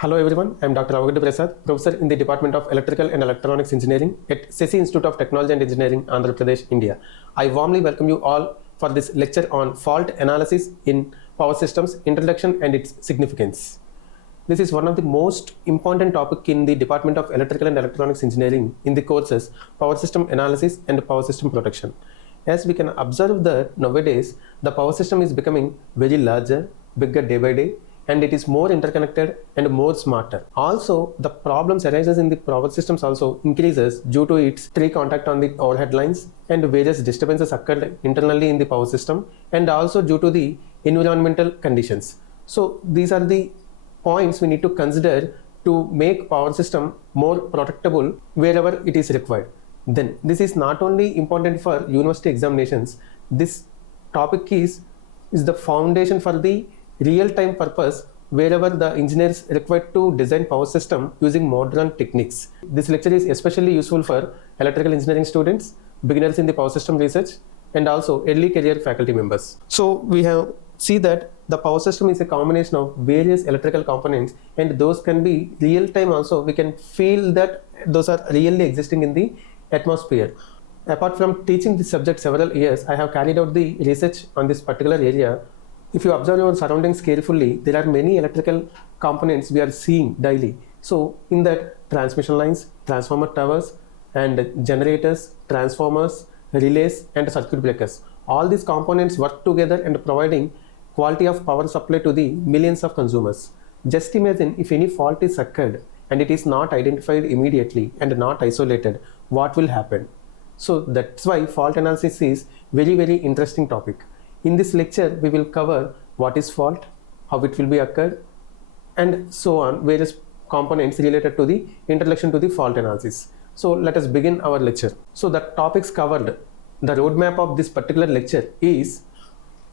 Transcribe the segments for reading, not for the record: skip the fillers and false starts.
Hello everyone, I am Dr. Avagadu Prasad, Professor in the Department of Electrical and Electronics Engineering at Sesi Institute of Technology and Engineering, Andhra Pradesh, India. I warmly welcome you all for this lecture on fault analysis in power systems, introduction and its significance. This is one of the most important topics in the Department of Electrical and Electronics Engineering in the courses Power System Analysis and Power System Protection. As we can observe that nowadays the power system is becoming very larger, bigger day by day, and it is more interconnected and more smarter. Also, the problems arises in the power systems also increases due to its three contact on the overhead lines and various disturbances occurred internally in the power system, and also due to the environmental conditions. So these are the points we need to consider to make power system more protectable wherever it is required. Then this is not only important for university examinations, this topic is the foundation for the real-time purpose wherever the engineers required to design power system using modern techniques. This lecture is especially useful for electrical engineering students, beginners in the power system research, and also early career faculty members. So we have see that the power system is a combination of various electrical components, and those can be real-time also. We can feel that those are really existing in the atmosphere. Apart from teaching this subject several years, I have carried out the research on this particular area. If you observe your surroundings carefully, there are many electrical components we are seeing daily. So in that, transmission lines, transformer towers, and generators, transformers, relays, and circuit breakers. All these components work together and providing quality of power supply to the millions of consumers. Just imagine if any fault is occurred and it is not identified immediately and not isolated, what will happen? So that's why fault analysis is very interesting topic. In this lecture, we will cover what is fault, how it will be occurred, and so on, various components related to the introduction to the fault analysis. So let us begin our lecture. So the topics covered, the roadmap of this particular lecture is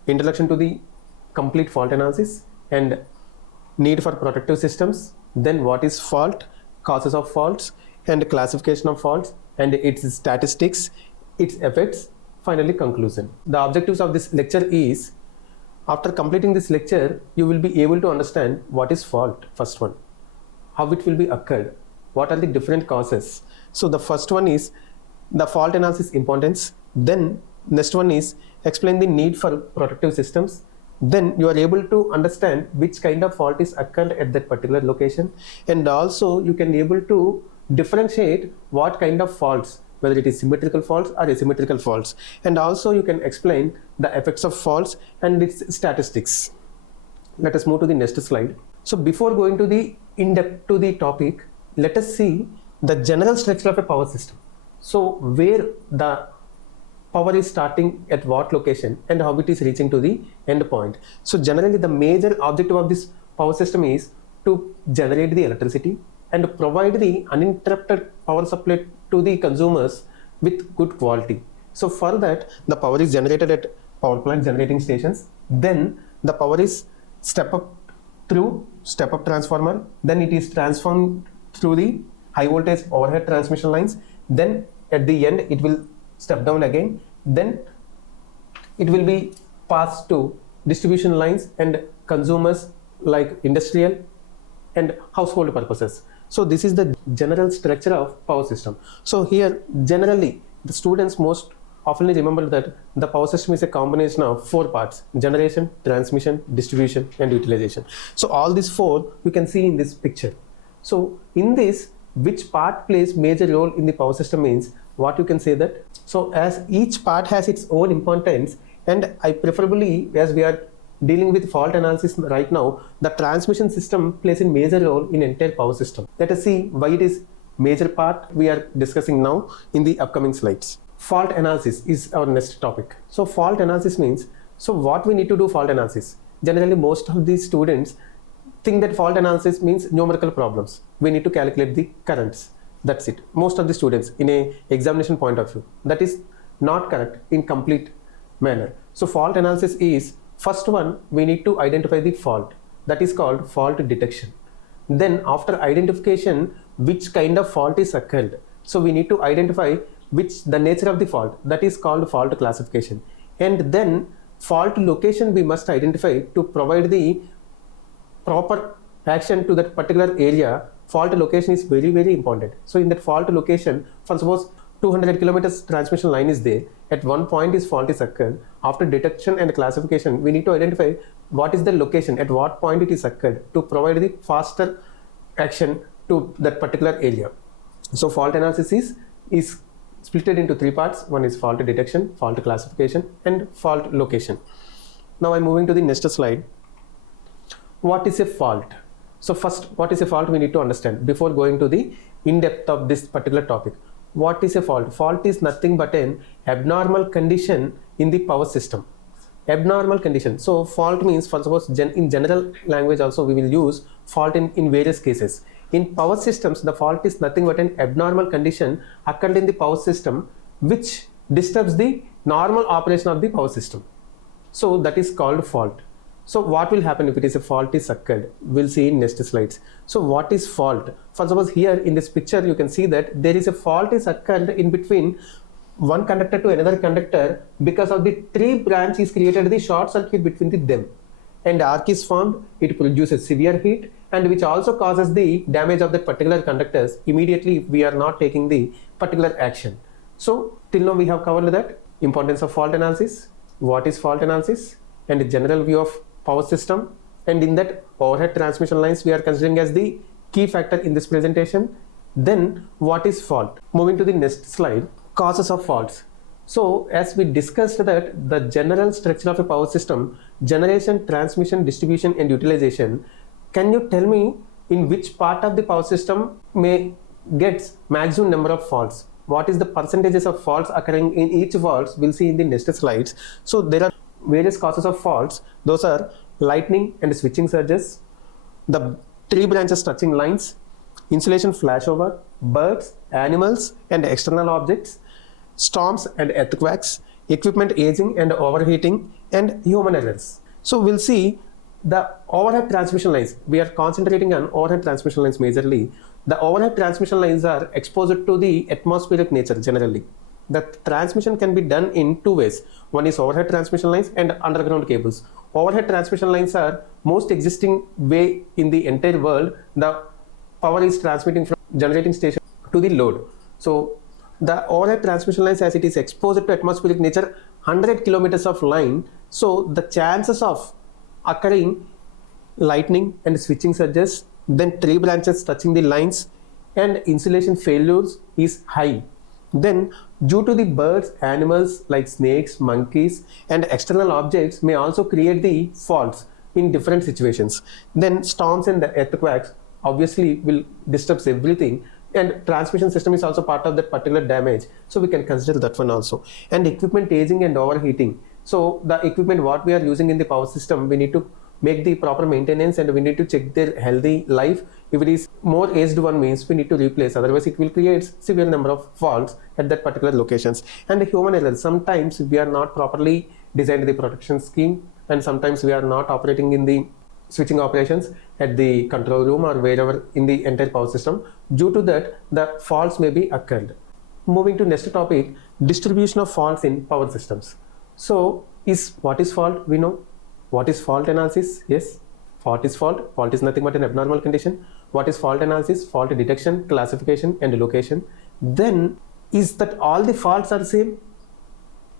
introduction to the complete fault analysis and need for protective systems, then what is fault, causes of faults, and classification of faults, and its statistics, its effects, finally conclusion. The objectives of this lecture is, after completing this lecture, you will be able to understand what is fault, first one, how it will be occurred, what are the different causes. So the first one is the fault analysis importance, then next one is explain the need for protective systems, then you are able to understand which kind of fault is occurred at that particular location, and also you can able to differentiate what kind of faults, whether it is symmetrical faults or asymmetrical faults, and also you can explain the effects of faults and its statistics. Let us move to the next slide. So before going to the in-depth to the topic, let us see the general structure of a power system. So where the power is starting at what location and how it is reaching to the end point. So generally the major objective of this power system is to generate the electricity and provide the uninterrupted power supply to the consumers with good quality. So for that, the power is generated at power plant generating stations, then the power is step up through step up transformer, then it is transformed through the high voltage overhead transmission lines, then at the end it will step down again, then it will be passed to distribution lines and consumers like industrial and household purposes. So this is the general structure of power system. So here generally the students most often remember that the power system is a combination of four parts: generation, transmission, distribution, and utilization. So all these four you can see in this picture. So in this, which part plays major role in the power system means what you can say that. So as each part has its own importance, and I preferably, as we are dealing with fault analysis right now, the transmission system plays a major role in entire power system. Let us see why it is major part we are discussing now in the upcoming slides. Fault analysis is our next topic. So fault analysis means, so what we need to do fault analysis. Generally most of the students think that fault analysis means numerical problems. We need to calculate the currents. That's it. Most of the students in a examination point of view. That is not correct in complete manner. So fault analysis is, first one, we need to identify the fault. That is called fault detection. Then after identification, which kind of fault is occurred. So we need to identify the nature of the fault. That is called fault classification. And then fault location we must identify to provide the proper action to that particular area, fault location is very, very important. So in that fault location, for suppose 200 kilometers transmission line is there, at one point is fault is occurred. After detection and classification, we need to identify what is the location, at what point it is occurred, to provide the faster action to that particular area. So fault analysis is split into three parts. One is fault detection, fault classification, and fault location. Now I'm moving to the next slide. What is a fault? So first, what is a fault we need to understand before going to the in-depth of this particular topic. What is a fault? Fault is nothing but an abnormal condition in the power system. Abnormal condition. So fault means, for suppose in general language also we will use fault in various cases. In power systems, the fault is nothing but an abnormal condition occurred in the power system which disturbs the normal operation of the power system. So that is called fault. So what will happen if it is a fault is occurred? We'll see in next slides. So what is fault? For suppose here in this picture you can see that there is a fault is occurred in between one conductor to another conductor because of the tree branch is created the short circuit between them, and arc is formed. It produces severe heat and which also causes the damage of that particular conductors immediately if we are not taking the particular action. So till now we have covered that importance of fault analysis, what is fault analysis, and a general view of power system, and in that overhead transmission lines we are considering as the key factor in this presentation. Then what is fault? Moving to the next slide, causes of faults. So as we discussed that the general structure of a power system, generation, transmission, distribution and utilization, can you tell me in which part of the power system may gets maximum number of faults? What is the percentages of faults occurring in each faults? We'll see in the next slides. So there are various causes of faults. Those are lightning and switching surges, the tree branches touching lines, insulation flashover, birds, animals and external objects, storms and earthquakes, equipment aging and overheating, and human errors. So we'll see the overhead transmission lines. We are concentrating on overhead transmission lines majorly. The overhead transmission lines are exposed to the atmospheric nature generally. The transmission can be done in two ways. One is overhead transmission lines and underground cables. Overhead transmission lines are most existing way in the entire world. The power is transmitting from generating station to the load. So the overhead transmission lines, as it is exposed to atmospheric nature, 100 kilometers of line. So the chances of occurring lightning and switching surges, then tree branches touching the lines and insulation failures is high. Then due to the birds, animals like snakes, monkeys and external objects may also create the faults in different situations. Then storms and the earthquakes obviously will disturb everything, and transmission system is also part of that particular damage, so we can consider that one also. And equipment aging and overheating. So the equipment what we are using in the power system, we need to make the proper maintenance and we need to check their healthy life. If it is more aged one means we need to replace, otherwise it will create severe number of faults at that particular locations. And the human error, sometimes we are not properly designed the protection scheme, and sometimes we are not operating in the switching operations at the control room or wherever in the entire power system. Due to that, the faults may be occurred. Moving to next topic, distribution of faults in power systems. So what is fault? We know. What is fault analysis? Yes, fault is fault. Fault is nothing but an abnormal condition. What is fault analysis? Fault detection, classification and location. Then is that all the faults are same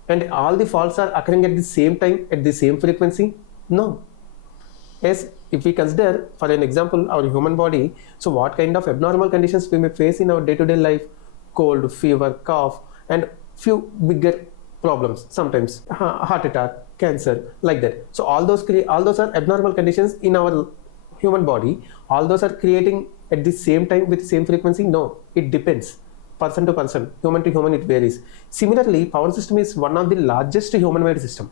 and all the faults are occurring at the same time, at the same frequency? No. Yes, if we consider for an example our human body, so what kind of abnormal conditions we may face in our day-to-day life? Cold, fever, cough and few bigger problems, sometimes heart attack, cancer, like that. So all those are abnormal conditions in our human body. All those are creating at the same time with the same frequency? No, it depends. Person to person, human to human, it varies. Similarly, power system is one of the largest human-made system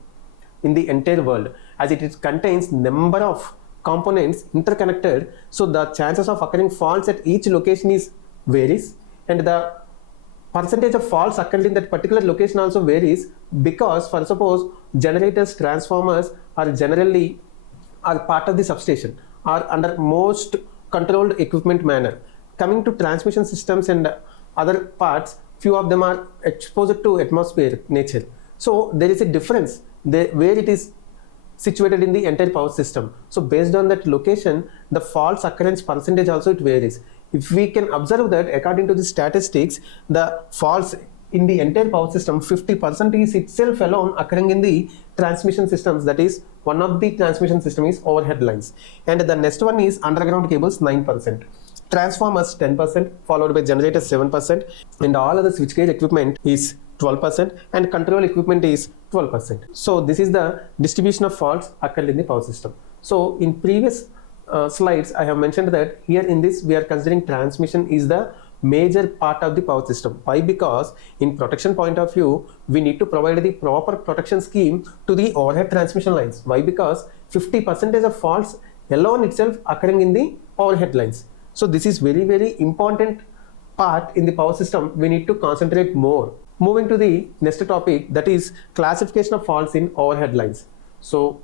in the entire world, as it contains number of components interconnected. So the chances of occurring faults at each location is varies, and the percentage of faults occurred in that particular location also varies, because for suppose generators, transformers are generally part of the substation, are under most controlled equipment manner. Coming to transmission systems and other parts, few of them are exposed to atmospheric nature. So there is a difference where it is situated in the entire power system. So based on that location, the faults occurrence percentage also it varies. If we can observe that according to the statistics, the faults in the entire power system, 50% is itself alone occurring in the transmission systems. That is, one of the transmission system is overhead lines, and the next one is underground cables, 9%, transformers 10%, followed by generators 7%, and all other switchgear equipment is 12%, and control equipment is 12%. So this is the distribution of faults occurred in the power system. So in previous slides I have mentioned that here in this we are considering transmission is the major part of the power system. Why? Because in protection point of view, we need to provide the proper protection scheme to the overhead transmission lines. Why? Because 50% of faults alone itself occurring in the overhead lines. So this is very important part in the power system. We need to concentrate more. Moving to the next topic, that is classification of faults in overhead lines. So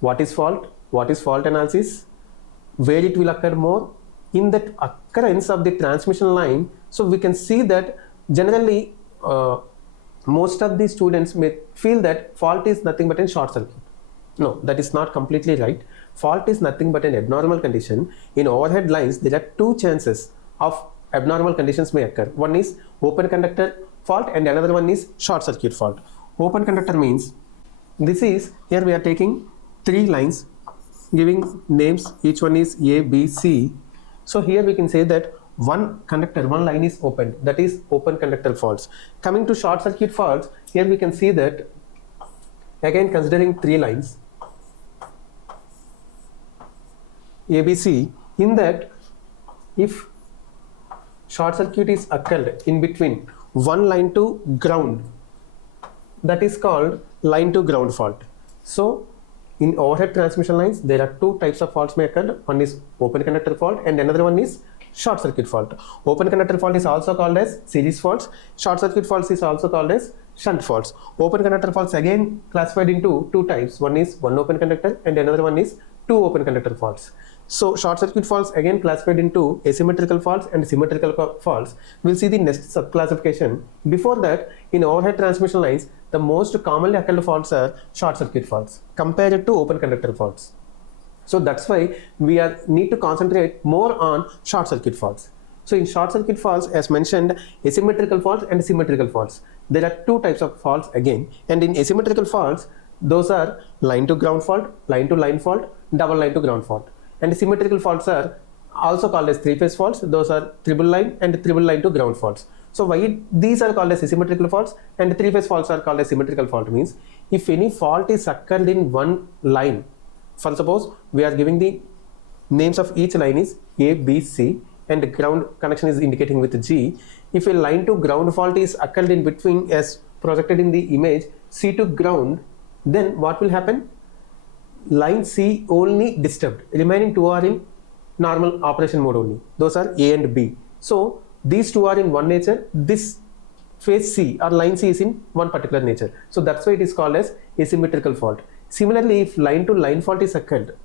what is fault? What is fault analysis? Where it will occur more? In that occurrence of the transmission line, so we can see that generally most of the students may feel that fault is nothing but a short circuit. No, that is not completely right. Fault is nothing but an abnormal condition. In overhead lines, there are two chances of abnormal conditions may occur. One is open conductor fault and another one is short circuit fault. Open conductor means, this is, here we are taking three lines, giving names, each one is A, B, C. So here we can say that one conductor, one line is open, that is open conductor faults. Coming to short circuit faults, here we can see that again considering three lines A, B, C, in that if short circuit is occurred in between one line to ground, that is called line to ground fault. So in overhead transmission lines, there are two types of faults may occur. One is open conductor fault and another one is short circuit fault. Open conductor fault is also called as series faults. Short circuit faults is also called as shunt faults. Open conductor faults again classified into two types. One is one open conductor and another one is two open conductor faults. So short circuit faults again classified into asymmetrical faults and symmetrical faults. We'll see the next subclassification. Before that, in overhead transmission lines, the most commonly occurred faults are short circuit faults compared to open conductor faults. So that's why we need to concentrate more on short circuit faults. So in short circuit faults, as mentioned, asymmetrical faults and symmetrical faults. There are two types of faults again, and in asymmetrical faults, those are line to ground fault, line to line fault, double line to ground fault. And symmetrical faults are also called as three-phase faults. Those are triple line and triple line to ground faults. So why these are called as asymmetrical faults and three-phase faults are called as symmetrical fault means, if any fault is occurred in one line, for suppose we are giving the names of each line is A, B, C, and the ground connection is indicating with G. If a line to ground fault is occurred in between as projected in the image C to ground, then what will happen? Line C only disturbed, remaining two are in normal operation mode only. Those are A and B. So these two are in one nature. This phase C or line C is in one particular nature. So that's why it is called as asymmetrical fault. Similarly, if line to line fault is occurred,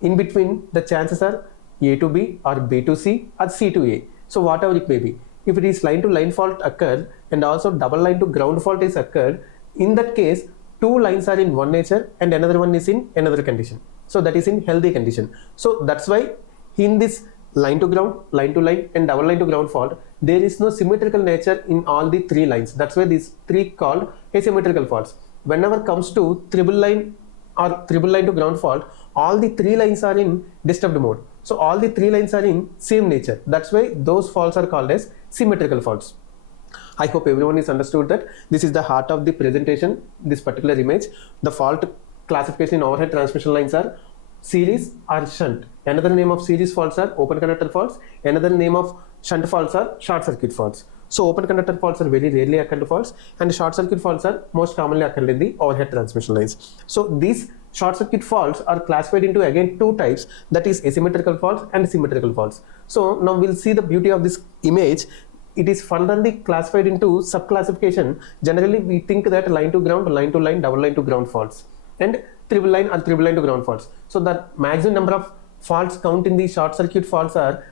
in between the chances are A to B or B to C or C to A. So whatever it may be, if it is line to line fault occurred and also double line to ground fault is occurred, in that case two lines are in one nature and another one is in another condition. So that is in healthy condition. So that's why in this line to line and double line to ground fault, there is no symmetrical nature in all the three lines. That's why these three called asymmetrical faults. Whenever comes to triple line or triple line to ground fault, all the three lines are in disturbed mode. So all the three lines are in same nature. That's why those faults are called as symmetrical faults. I hope everyone is understood that this is the heart of the presentation, this particular image. The fault classification in overhead transmission lines are series or shunt. Another name of series faults are open conductor faults. Another name of shunt faults are short circuit faults. So open conductor faults are very rarely occurred faults and short circuit faults are most commonly occurred in the overhead transmission lines. So these short circuit faults are classified into again two types, that is asymmetrical faults and symmetrical faults. So now we'll see the beauty of this image. It is furtherly classified into sub-classification. Generally we think that line to line, double line to ground faults and triple line or triple line to ground faults. So the maximum number of faults count in the short circuit faults are,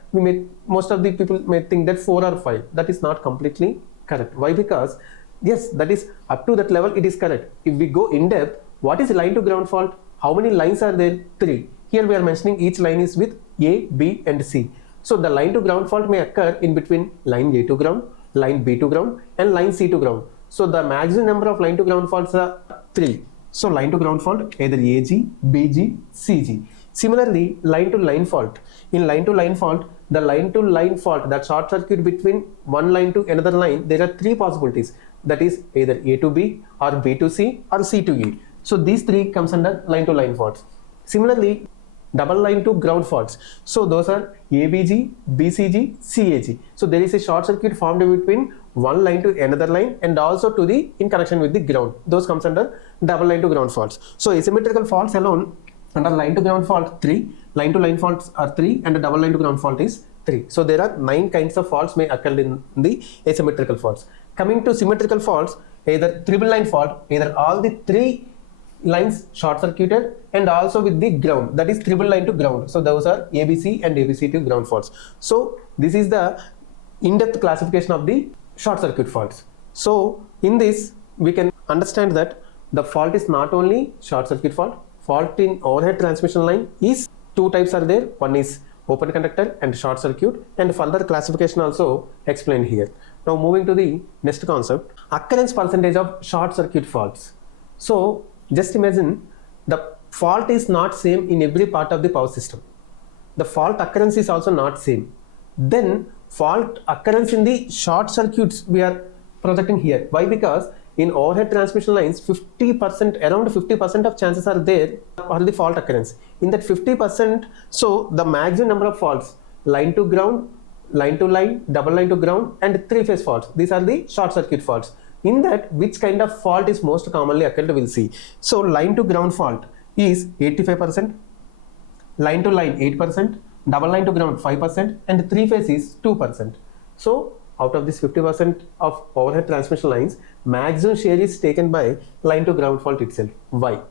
most of the people may think that 4 or 5. That is not completely correct. Why? Because yes, that is up to that level it is correct. If we go in depth, what is line to ground fault? How many lines are there? 3. Here we are mentioning each line is with A, B and C. So the line to ground fault may occur in between line A to ground, line B to ground and line C to ground. So the maximum number of line to ground faults are 3. So line to ground fault either AG, BG, CG. Similarly, line to line fault. In line to line fault, the line to line fault, that short circuit between one line to another line, there are 3 possibilities. That is either A to B or B to C or C to A. So these 3 comes under line to line faults. Similarly, double line to ground faults. So those are ABG, BCG, CAG. So there is a short circuit formed between one line to another line and also to the in connection with the ground. Those comes under double line to ground faults. So asymmetrical faults alone under line to ground fault 3, line to line faults are 3 and a double line to ground fault is 3. So there are 9 kinds of faults may occur in the asymmetrical faults. Coming to symmetrical faults, either triple line fault, either all the 3 lines short circuited and also with the ground, that is triple line to ground. So those are ABC and ABC to ground faults. So this is the in-depth classification of the short circuit faults. So in this we can understand that the fault is not only short circuit fault. Fault in overhead transmission line is 2 types are there. One is open conductor and short circuit, and further classification also explained here. Now moving to the next concept, occurrence percentage of short circuit faults. So just imagine the fault is not same in every part of the power system. The fault occurrence is also not same. Then fault occurrence in the short circuits we are projecting here. Why? Because in overhead transmission lines, 50%, around 50% of chances are there for the fault occurrence. In that 50%, so the maximum number of faults, line to ground, line to line, double line to ground and 3-phase faults. These are the short circuit faults. In that, which kind of fault is most commonly occurred, we'll see. So line to ground fault is 85%, line to line 8%, double line to ground 5% and 3-phase is 2%. So out of this 50% of overhead transmission lines, maximum share is taken by line to ground fault itself. Why?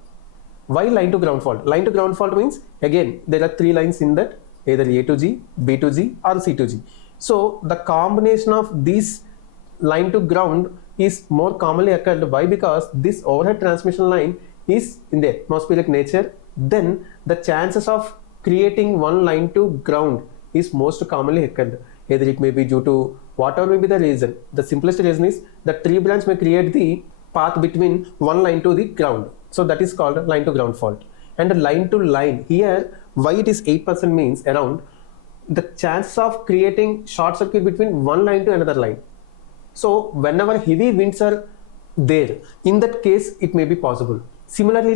Why line to ground fault? Line to ground fault means, again, there are 3 lines in that, either A to G, B to G or C to G. So the combination of these line to ground is more commonly occurred. Why? Because this overhead transmission line is in the atmospheric nature. Then the chances of creating one line to ground is most commonly occurred. Either it may be due to whatever may be the reason. The simplest reason is the tree branch may create the path between one line to the ground. So that is called line to ground fault. And line to line, here why it is 8% means around the chance of creating short circuit between one line to another line. So whenever heavy winds are there, in that case it may be possible. Similarly,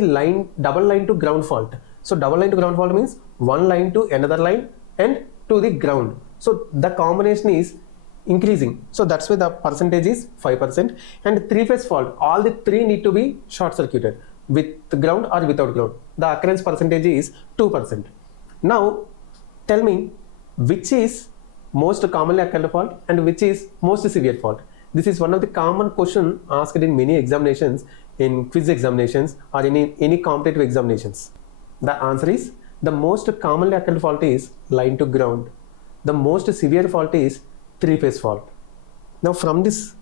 double line to ground fault. So double line to ground fault means one line to another line and to the ground. So the combination is increasing. So that's why the percentage is 5%. And 3-phase fault, all the 3 need to be short circuited with the ground or without ground. The occurrence percentage is 2%. Now tell me which is most commonly occurred fault and which is most severe fault. This is one of the common question asked in many examinations, in quiz examinations or in any competitive examinations. The answer is the most commonly occurred fault is line to ground. The most severe fault is 3-phase fault. Now from this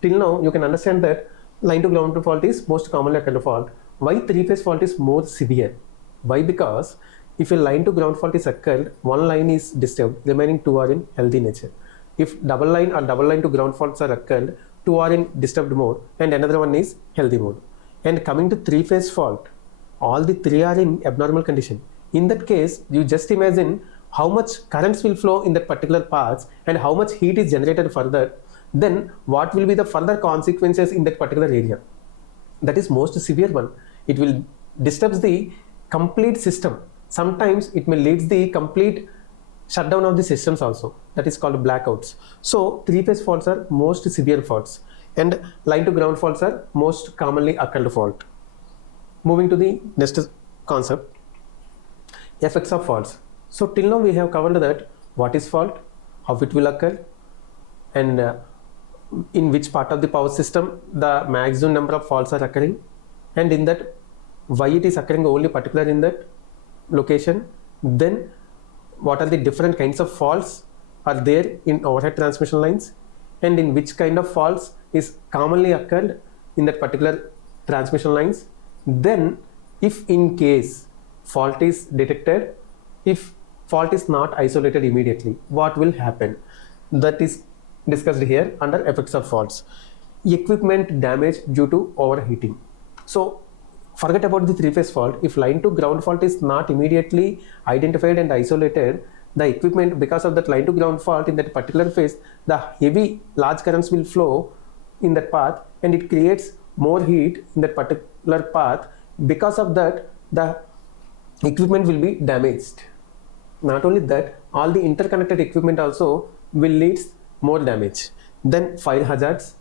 till now you can understand that line to ground fault is most commonly occurred fault. Why 3-phase fault is more severe? Why? Because if a line to ground fault is occurred, one line is disturbed, remaining 2 are in healthy nature. If double line or double line to ground faults are occurred, 2 are in disturbed mode and another one is healthy mode. And coming to 3-phase fault, all the 3 are in abnormal condition. In that case, you just imagine how much currents will flow in that particular paths and how much heat is generated further, then what will be the further consequences in that particular area. That is most severe one. It will disturb the complete system. Sometimes it may lead the complete shutdown of the systems also. That is called blackouts. So 3-phase faults are most severe faults and line to ground faults are most commonly occurred fault. Moving to the next concept, effects of faults. So till now we have covered that what is fault, how it will occur, and in which part of the power system the maximum number of faults are occurring, and in that why it is occurring only particular in that location. Then what are the different kinds of faults are there in overhead transmission lines, and in which kind of faults is commonly occurred in that particular transmission lines. Then If in case fault is detected, if fault is not isolated immediately, what will happen? That is discussed here under effects of faults. Equipment damage due to overheating. So forget about the three-phase fault. If line to ground fault is not immediately identified and isolated, the equipment, because of that line to ground fault in that particular phase, the heavy large currents will flow in that path and it creates more heat in that particular path. Because of that, the equipment will be damaged. Not only that, all the interconnected equipment also will lead more damage. Then fire hazards,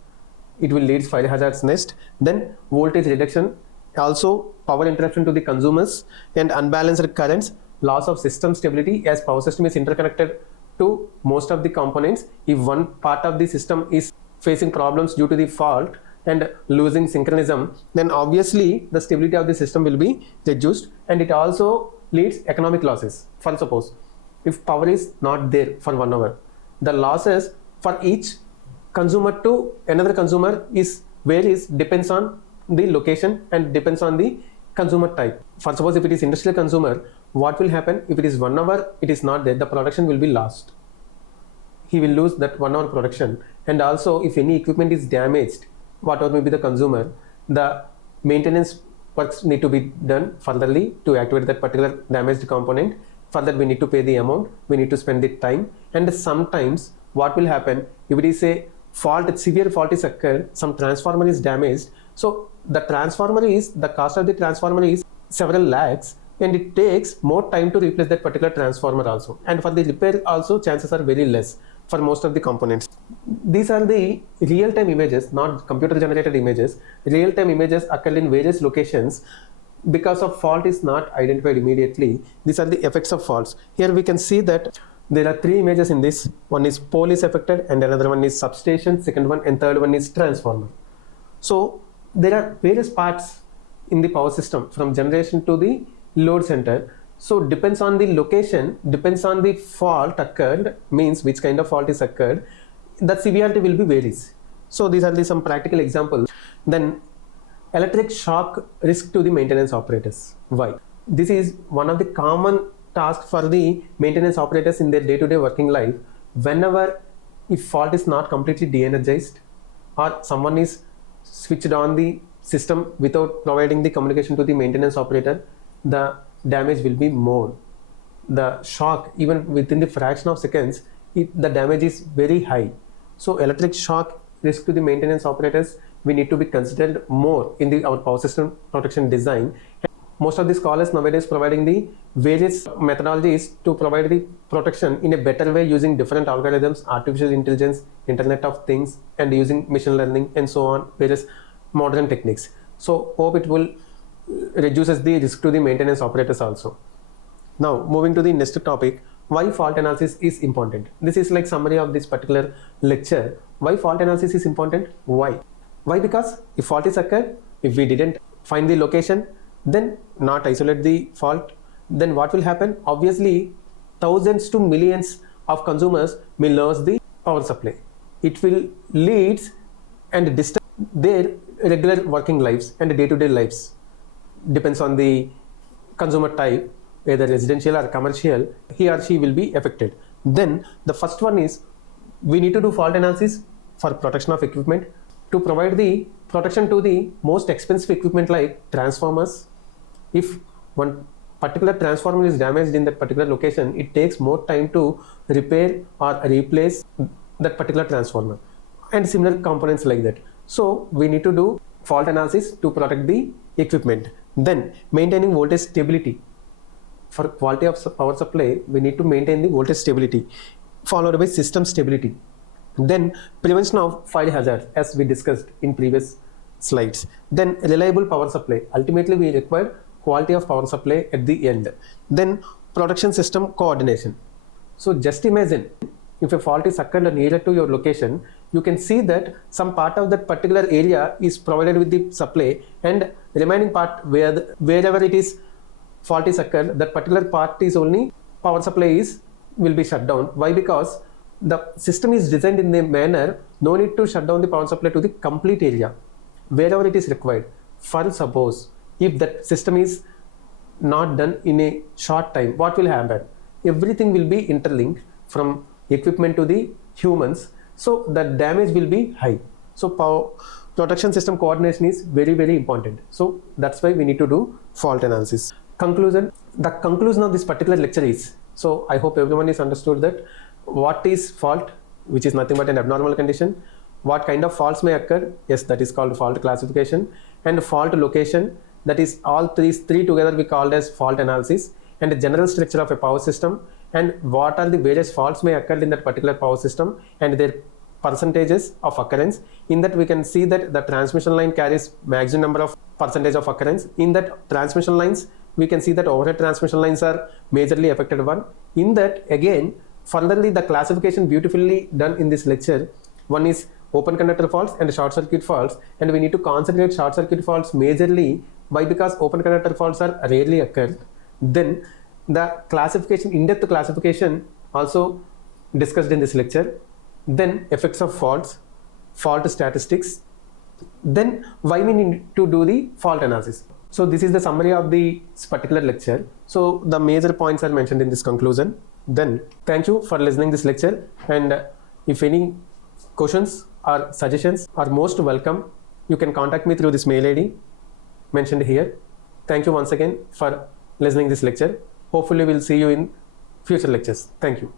it will lead fire hazards next. Then voltage reduction, also power interruption to the consumers and unbalanced currents, loss of system stability as power system is interconnected to most of the components. If one part of the system is facing problems due to the fault and losing synchronism, then obviously the stability of the system will be reduced, and it also leads economic losses. For suppose if power is not there for 1 hour, the losses for each consumer to another consumer is varies, depends on the location and depends on the consumer type. For suppose if it is industrial consumer, what will happen? If it is 1 hour it is not there, the production will be lost. He will lose that 1 hour production. And also if any equipment is damaged, whatever may be the consumer, the maintenance works need to be done furtherly to activate that particular damaged component. For that we need to pay the amount, we need to spend the time. And sometimes what will happen, if it is a fault, severe fault is occurred, some transformer is damaged, so the transformer is, the cost of the transformer is several lakhs, and it takes more time to replace that particular transformer also, and for the repair also chances are very less for most of the components. These are the real-time images, not computer generated images. Real-time images occur in various locations because of fault is not identified immediately. These are the effects of faults. Here we can see that there are 3 images in this. One is pole is affected, and another one is substation, second one, and third one is transformer. So there are various parts in the power system from generation to the load center. So depends on the location, depends on the fault occurred, means which kind of fault is occurred, the severity will be varies. So these are some practical examples. Then electric shock risk to the maintenance operators. Why? This is one of the common tasks for the maintenance operators in their day-to-day working life. Whenever if fault is not completely de-energized or someone is switched on the system without providing the communication to the maintenance operator, the damage will be more. The shock, even within the fraction of seconds, the damage is very high. So electric shock risk to the maintenance operators, we need to be considered more in our power system protection design. Most of the scholars nowadays providing the various methodologies to provide the protection in a better way using different algorithms, artificial intelligence, Internet of Things, and using machine learning and so on, various modern techniques. So hope it will reduces the risk to the maintenance operators also. Now moving to the next topic, why fault analysis is important. This is like summary of this particular lecture. Why fault analysis is important? Why? Because if fault is occurred, if we didn't find the location, then not isolate the fault, then what will happen? Obviously thousands to millions of consumers may lose the power supply. It will lead and disturb their regular working lives and day-to-day lives. Depends on the consumer type, whether residential or commercial, he or she will be affected. Then the first one is we need to do fault analysis for protection of equipment to provide the protection to the most expensive equipment like transformers. If one particular transformer is damaged in that particular location, it takes more time to repair or replace that particular transformer and similar components like that. So we need to do fault analysis to protect the equipment. Then maintaining voltage stability. For quality of power supply, we need to maintain the voltage stability, followed by system stability. Then prevention of fire hazards, as we discussed in previous slides. Then reliable power supply. Ultimately we require quality of power supply at the end. Then production system coordination. So just imagine if a fault is occurred nearer to your location, you can see that some part of that particular area is provided with the supply, and remaining part wherever it is fault is occurred, that particular part is only power supply will be shut down. Why? Because the system is designed in a manner no need to shut down the power supply to the complete area. Wherever it is required. For suppose if that system is not done in a short time, what will happen? Everything will be interlinked from equipment to the humans, so the damage will be high. So power protection system coordination is very, very important. So that's why we need to do fault analysis. Conclusion. The conclusion of this particular lecture is, so I hope everyone is understood that what is fault, which is nothing but an abnormal condition. What kind of faults may occur? Yes, that is called fault classification. And fault location, that is all three together we called as fault analysis. And the general structure of a power system, and what are the various faults may occur in that particular power system and their percentages of occurrence. In that we can see that the transmission line carries maximum number of percentage of occurrence. In that transmission lines, we can see that overhead transmission lines are majorly affected one. In that again, furtherly the classification beautifully done in this lecture. One is open conductor faults and short circuit faults, and we need to concentrate short circuit faults majorly. Why? Because open conductor faults are rarely occurred. Then the classification, in-depth classification also discussed in this lecture. Then effects of faults, fault statistics, then why we need to do the fault analysis. So this is the summary of this particular lecture. So the major points are mentioned in this conclusion. Then thank you for listening this lecture, and if any questions or suggestions are most welcome. You can contact me through this mail ID mentioned here. Thank you once again for listening this lecture. Hopefully we'll see you in future lectures. Thank you.